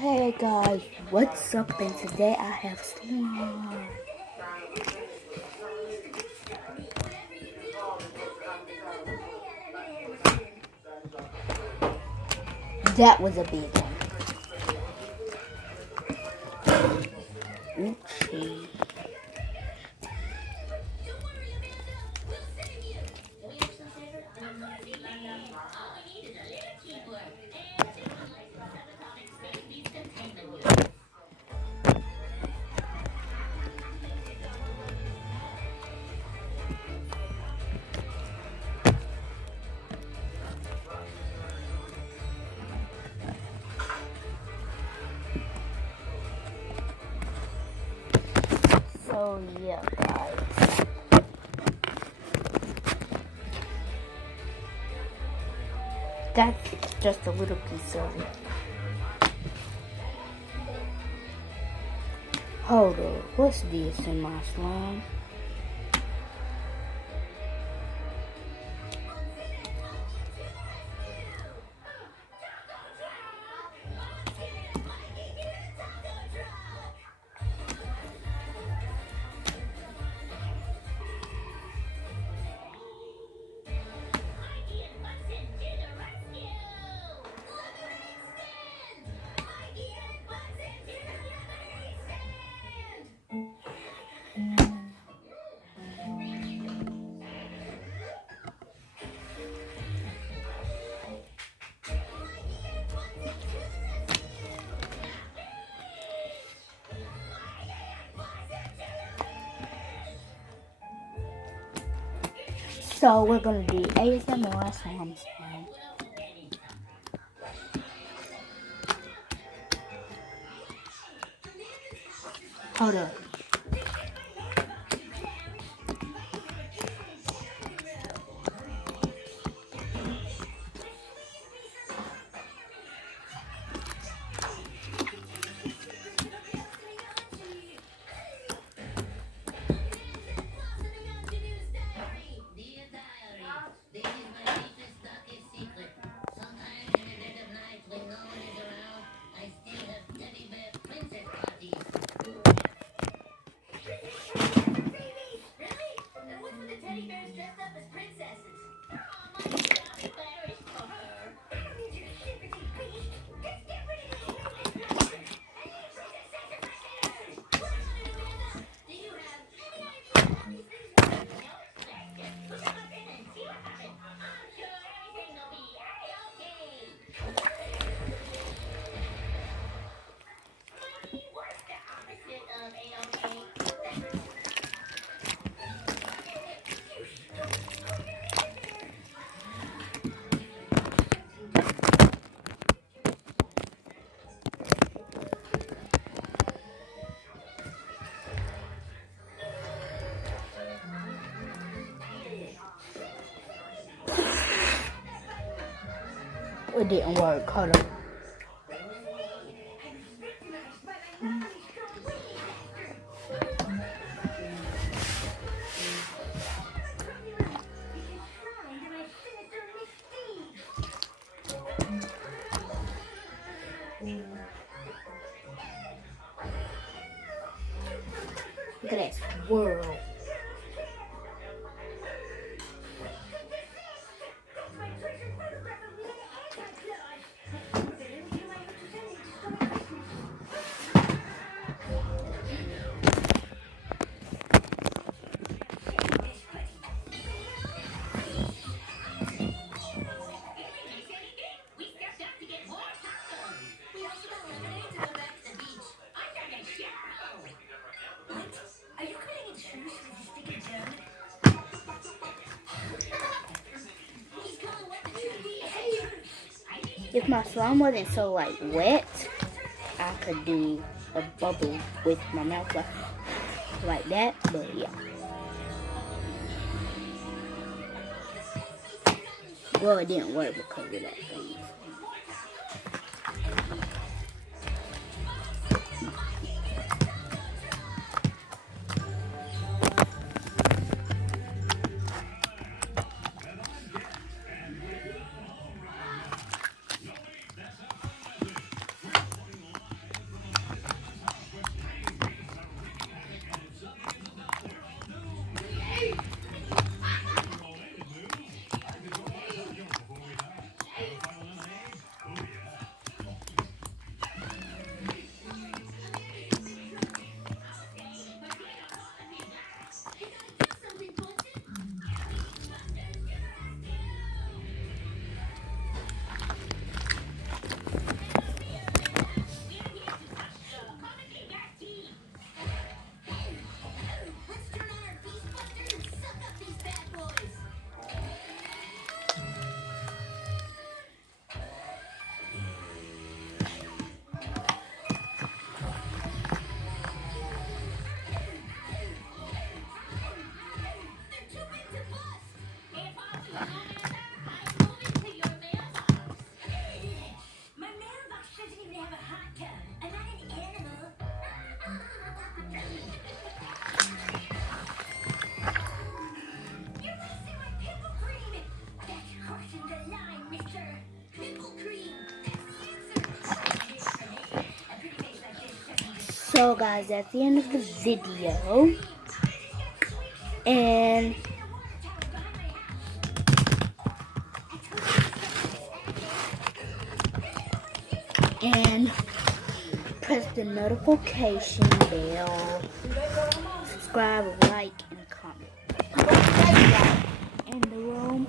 Hey guys, what's up? And today I have slime. That was a big one. Oopsie. So yeah, guys. That's just a little piece of it. Hold up, what's this in my slime? So we're gonna do ASMR slime slime. Hold up. It didn't work. Hold up. Look at that swirl. If my slime wasn't so wet, I could do a bubble with my mouth like that, but yeah. Well, it didn't work because of that thing. So guys, that's the end of the video. And press the notification bell, subscribe, like, and comment. In the room.